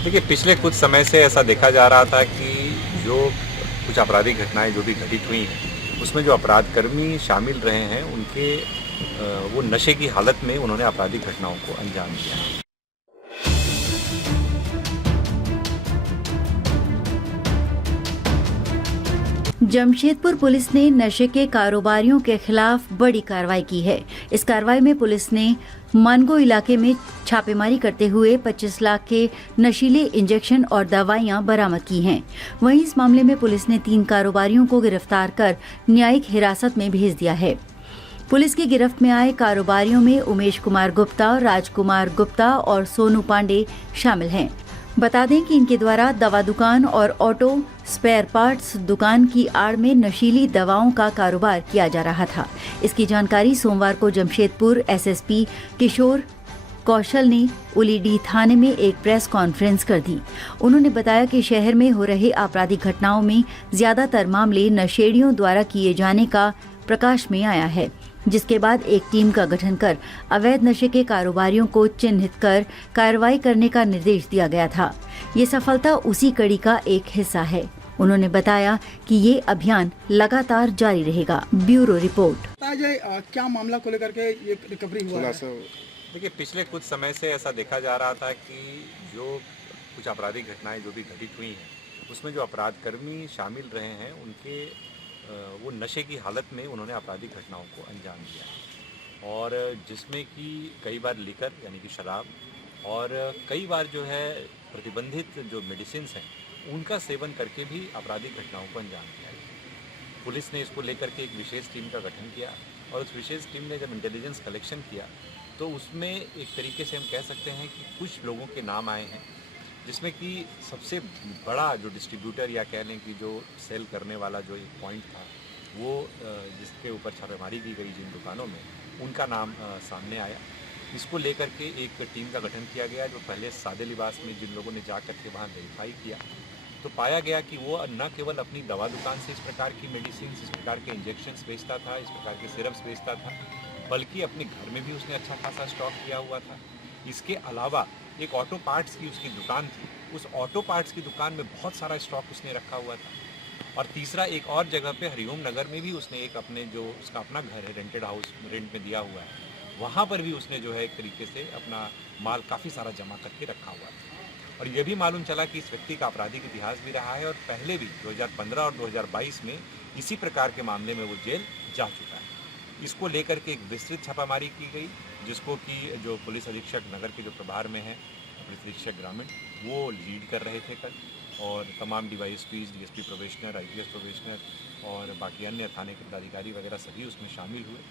देखिए, पिछले कुछ समय से ऐसा देखा जा रहा था कि जो कुछ आपराधिक घटनाएँ जो भी घटित हुई हैं, उसमें जो अपराधकर्मी शामिल रहे हैं, उनके वो नशे की हालत में उन्होंने आपराधिक घटनाओं को अंजाम दिया है। जमशेदपुर पुलिस ने नशे के कारोबारियों के खिलाफ बड़ी कार्रवाई की है। इस कार्रवाई में पुलिस ने मानगो इलाके में छापेमारी करते हुए 25 लाख के नशीले इंजेक्शन और दवाइयां बरामद की हैं। वहीं इस मामले में पुलिस ने 3 कारोबारियों को गिरफ्तार कर न्यायिक हिरासत में भेज दिया है। पुलिस की गिरफ्त में आए कारोबारियों में उमेश कुमार गुप्ता, राजकुमार गुप्ता और सोनू पांडे शामिल हैं। बता दें कि इनके द्वारा दवा दुकान और ऑटो स्पेयर पार्ट्स दुकान की आड़ में नशीली दवाओं का कारोबार किया जा रहा था। इसकी जानकारी सोमवार को जमशेदपुर एसएसपी किशोर कौशल ने उलीडीह थाने में एक प्रेस कॉन्फ्रेंस कर दी। उन्होंने बताया कि शहर में हो रहे आपराधिक घटनाओं में ज्यादातर मामले नशेड़ियों द्वारा किए जाने का प्रकाश में आया है, जिसके बाद एक टीम का गठन कर अवैध नशे के कारोबारियों को चिन्हित कर कार्रवाई करने का निर्देश दिया गया था। ये सफलता उसी कड़ी का एक हिस्सा है। उन्होंने बताया कि ये अभियान लगातार जारी रहेगा। Bureau report. क्या मामला को लेकर के ये रिकवरी हुआ है? देखिए, पिछले कुछ समय से ऐसा देखा जा रहा था कि जो कुछ आपराधिक घटनाएँ जो भी घटित हुई हैं, उसमें जो अपराधकर्मी शामिल रहे हैं, उनके वो नशे की हालत में उन्होंने आपराधिक घटनाओं को अंजाम दिया और जिसमें कि कई बार लिकर यानी कि शराब और कई बार जो है प्रतिबंधित जो मेडिसिन्स हैं, उनका सेवन करके भी आपराधिक घटनाओं को अंजाम दिया। पुलिस ने इसको लेकर के एक विशेष टीम का गठन किया और उस विशेष टीम ने जब इंटेलिजेंस कलेक्शन किया तो उसमें एक तरीके से हम कह सकते हैं कि कुछ लोगों के नाम आए हैं, जिसमें कि सबसे बड़ा जो डिस्ट्रीब्यूटर या कह लें कि जो सेल करने वाला जो एक पॉइंट था, वो जिसके ऊपर छापेमारी की गई जिन दुकानों में, उनका नाम सामने आया। इसको लेकर के एक टीम का गठन किया गया, जो पहले सादे लिबास में जिन लोगों ने जा कर के वहाँ वेरीफाई किया तो पाया गया कि वो न केवल अपनी दवा दुकान से इस प्रकार की मेडिसिन, इस प्रकार के इंजेक्शन्स बेचता था, इस प्रकार के सिरप्स बेचता था, बल्कि अपने घर में भी उसने अच्छा खासा स्टॉक किया हुआ था। इसके अलावा एक ऑटो पार्ट्स की उसकी दुकान थी, उस ऑटो पार्ट्स की दुकान में बहुत सारा स्टॉक उसने रखा हुआ था। और तीसरा एक और जगह पे हरिओम नगर में भी उसने एक अपने जो उसका अपना घर है, रेंटेड हाउस रेंट में दिया हुआ है, वहाँ पर भी उसने जो है एक तरीके से अपना माल काफ़ी सारा जमा करके रखा हुआ था। और ये भी मालूम चला कि इस व्यक्ति का आपराधिक इतिहास भी रहा है और पहले भी 2015 और 2022 में इसी प्रकार के मामले में वो जेल जा चुका है। इसको लेकर के एक विस्तृत छापामारी की गई, जिसको कि जो पुलिस अधीक्षक नगर के जो प्रभार में है, पुलिस अधीक्षक ग्रामीण, वो लीड कर रहे थे कल, और तमाम डीवाईएसपीज, डीएसपी प्रोबेशनर, आईपीएस प्रोबेशनर और बाकी अन्य थाने के पदाधिकारी वगैरह सभी उसमें शामिल हुए।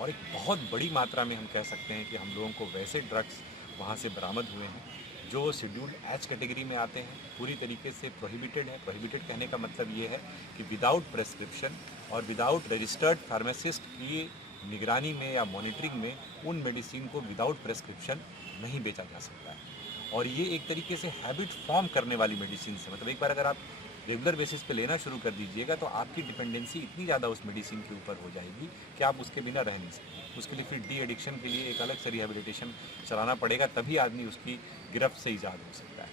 और एक बहुत बड़ी मात्रा में हम कह सकते हैं कि हम लोगों को वैसे ड्रग्स वहाँ से बरामद हुए हैं जो शेड्यूल्ड एच कैटेगरी में आते हैं, पूरी तरीके से प्रोहिबिटेड है। प्रोहिबिटेड कहने का मतलब ये है कि विदाउट प्रेस्क्रिप्शन और विदाउट रजिस्टर्ड फार्मासिस्ट की निगरानी में या मॉनिटरिंग में उन मेडिसिन को विदाउट प्रेस्क्रिप्शन नहीं बेचा जा सकता है। और ये एक तरीके से हैबिट फॉर्म करने वाली मेडिसिन है, मतलब एक बार अगर आप रेगुलर बेसिस पे लेना शुरू कर दीजिएगा तो आपकी डिपेंडेंसी इतनी ज़्यादा उस मेडिसिन के ऊपर हो जाएगी कि आप उसके बिना रह नहीं सकते। उसके लिए फिर डी एडिक्शन के लिए एक अलग से रिहेबिलिटेशन चलाना पड़ेगा, तभी आदमी उसकी गिरफ्त से ईजाद हो सकता है।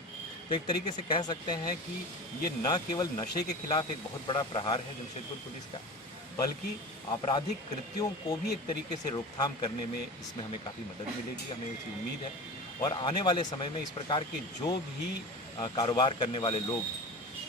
तो एक तरीके से कह सकते हैं कि ये न केवल नशे के खिलाफ एक बहुत बड़ा प्रहार है जमशेदपुर पुलिस का, बल्कि आपराधिक कृत्यों को भी एक तरीके से रोकथाम करने में इसमें हमें काफ़ी मदद मिलेगी, हमें इसकी उम्मीद है। और आने वाले समय में इस प्रकार के जो भी कारोबार करने वाले लोग,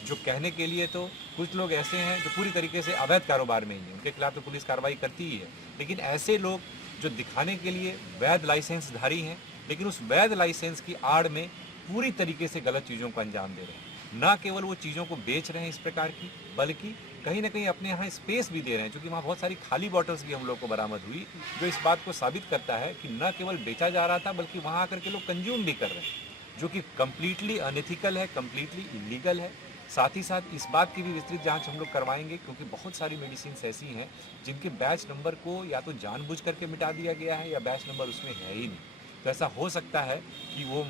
जो कहने के लिए तो कुछ लोग ऐसे हैं जो पूरी तरीके से अवैध कारोबार में ही हैं, उनके खिलाफ तो पुलिस कार्रवाई करती ही है, लेकिन ऐसे लोग जो दिखाने के लिए वैध लाइसेंसधारी हैं, लेकिन उस वैध लाइसेंस की आड़ में पूरी तरीके से गलत चीज़ों को अंजाम दे रहे हैं। ना केवल वो चीज़ों को बेच रहे हैं इस प्रकार की, बल्कि कहीं ना कहीं अपने यहाँ स्पेस भी दे रहे हैं, क्योंकि वहाँ बहुत सारी खाली बॉटल्स भी हम लोग को बरामद हुई, जो इस बात को साबित करता है कि न केवल बेचा जा रहा था बल्कि वहाँ आकर के लोग कंज्यूम भी कर रहे हैं, जो कि कम्प्लीटली अनएथिकल है, कम्प्लीटली इलीगल है। साथ ही साथ इस बात की भी विस्तृत जांच हम लोग करवाएंगे, क्योंकि बहुत सारी मेडिसिन ऐसी हैं जिनके बैच नंबर को या तो जानबूझ करके मिटा दिया गया है या बैच नंबर उसमें है ही नहीं। तो ऐसा हो सकता है कि वो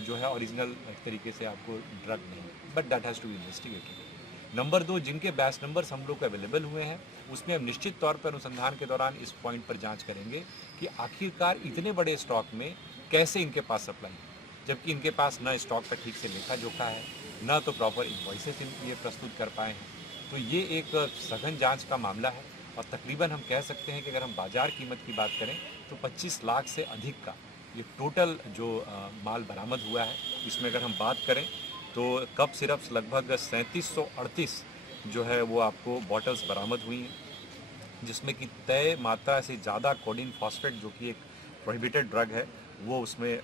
जो है ओरिजिनल एक तरीके से आपको ड्रग नहीं, but that has to be investigated. Number 2, जिनके बैच नंबर्स हम लोग को अवेलेबल हुए हैं, उसमें हम निश्चित तौर पर अनुसंधान के दौरान इस पॉइंट पर जाँच करेंगे कि आखिरकार इतने बड़े स्टॉक में कैसे इनके पास सप्लाई है। जबकि इनके पास न स्टॉक का ठीक से लेखा जोखा है, न तो प्रॉपर इन्वॉइसेस ये प्रस्तुत कर पाए हैं। तो ये एक सघन जांच का मामला है और तकरीबन हम कह सकते हैं कि अगर हम बाजार कीमत की बात करें तो 25 लाख से अधिक का ये टोटल जो माल बरामद हुआ है। इसमें अगर हम बात करें तो कप सिरप्स लगभग 3738 जो है वो आपको बॉटल्स बरामद हुई हैं, जिसमें कि तय मात्रा से ज़्यादा कोडीन फॉस्फेट जो कि एक प्रोहिबिटेड ड्रग है वो उसमें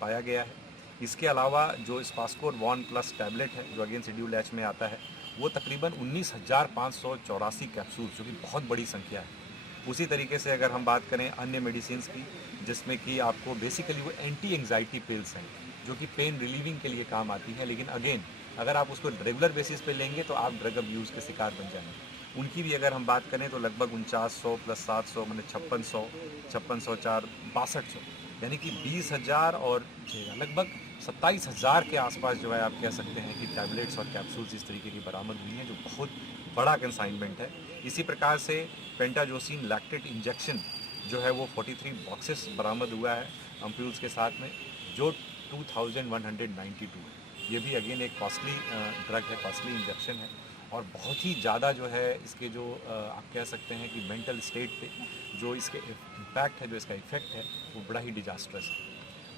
पाया गया है। इसके अलावा जो स्पास्कोर वॉन प्लस टैबलेट है जो अगेन शेड्यूल एच में आता है वो तकरीबन 19,584 कैप्सूल जो कि बहुत बड़ी संख्या है। उसी तरीके से अगर हम बात करें अन्य मेडिसिन्स की, जिसमें कि आपको बेसिकली वो एंटी एंग्जाइटी पिल्स हैं जो कि पेन रिलीविंग के लिए काम आती हैं, लेकिन अगेन अगर आप उसको रेगुलर बेसिस पे लेंगे तो आप ड्रग अब्यूज़ के शिकार बन जाएंगे। उनकी भी अगर हम बात करें तो लगभग 4900 प्लस 700 मतलब 5600, 5604, 6200 यानी कि 20,000 और लगभग 27,000 के आसपास जो है आप कह सकते हैं कि टैबलेट्स और कैप्सूल्स इस तरीके की बरामद हुई हैं, जो बहुत बड़ा कंसाइनमेंट है। इसी प्रकार से पेंटाजोसिन लैक्टेट इंजेक्शन जो है वो 43 बॉक्सेस बरामद हुआ है अम्प्यूल्स के साथ में, जो 2192 है। ये भी अगेन एक कॉस्टली ड्रग है, कॉस्टली इंजेक्शन है और बहुत ही ज़्यादा जो है इसके जो आप कह सकते हैं कि मेंटल स्टेट पे जो इसके इम्पैक्ट है, जो इसका इफ़ेक्ट है वो बड़ा ही डिजास्ट्रस है।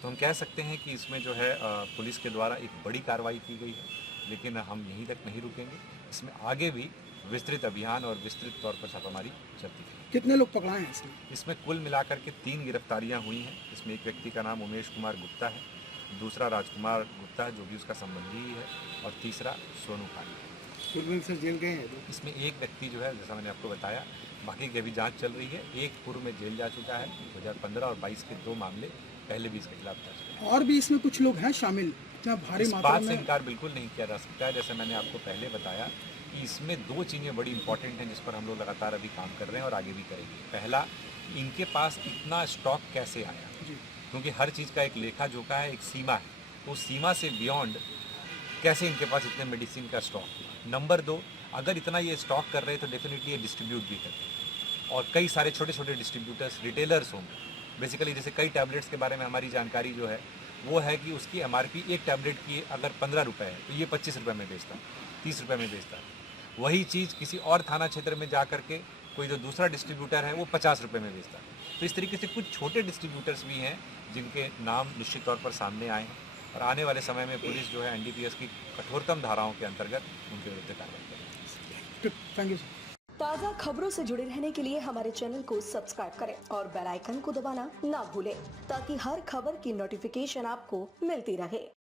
तो हम कह सकते हैं कि इसमें जो है पुलिस के द्वारा एक बड़ी कार्रवाई की गई है, लेकिन हम यहीं तक नहीं रुकेंगे। इसमें आगे भी विस्तृत अभियान और विस्तृत तौर पर छापामारी चलती है। कितने लोग पकड़ाए हैं इसमें? इसमें कुल मिलाकर के 3 गिरफ्तारियां हुई हैं। इसमें एक व्यक्ति का नाम उमेश कुमार गुप्ता है, दूसरा राजकुमार गुप्ता है जो कि उसका संबंधी ही है, और तीसरा सोनू खान। पूर्व से जेल गए हैं लोग? इसमें एक व्यक्ति जो है, जैसा मैंने आपको बताया, बाकी की अभी जांच चल रही है। एक पूर्व में जेल जा चुका है, 2015 और 22 के 2 मामले पहले भी इसके खिलाफ दर्ज। और भी इसमें कुछ लोग हैं शामिल? इतना भारी इस मात्रा बात से में? इनकार बिल्कुल नहीं किया जा सकता है। जैसे मैंने आपको पहले बताया कि इसमें 2 चीज़ें बड़ी इंपॉर्टेंट हैं जिस पर हम लोग लगातार अभी काम कर रहे हैं और आगे भी करेंगे। पहला, इनके पास इतना स्टॉक कैसे आया, जी। क्योंकि हर चीज़ का एक लेखा जोखा है, एक सीमा है, तो उस सीमा से बियॉन्ड कैसे इनके पास इतने मेडिसिन का स्टॉक हुआ। नंबर 2, अगर इतना ये स्टॉक कर रहे हैं तो डेफिनेटली ये डिस्ट्रीब्यूट भी करते हैं, और कई सारे छोटे छोटे डिस्ट्रीब्यूटर्स, रिटेलर्स होंगे। बेसिकली जैसे कई टैबलेट्स के बारे में हमारी जानकारी जो है वो है कि उसकी MRP एक टैबलेट की अगर 15 रुपये है तो ये 25 रुपये में बेचता है, 30 रुपये में बेचता है। वही चीज़ किसी और थाना क्षेत्र में जा करके कोई जो दूसरा डिस्ट्रीब्यूटर है वो 50 रुपये में बेचता है। तो इस तरीके से कुछ छोटे डिस्ट्रीब्यूटर्स भी हैं जिनके नाम निश्चित तौर पर सामने आए हैं, और आने वाले समय में पुलिस जो है NDPS की कठोरतम धाराओं के अंतर्गत उनके विरुद्ध कार्रवाई करेगी। Thank you sir. ताज़ा खबरों से जुड़े रहने के लिए हमारे चैनल को सब्सक्राइब करें और बेल आइकन को दबाना ना भूलें, ताकि हर खबर की नोटिफिकेशन आपको मिलती रहे।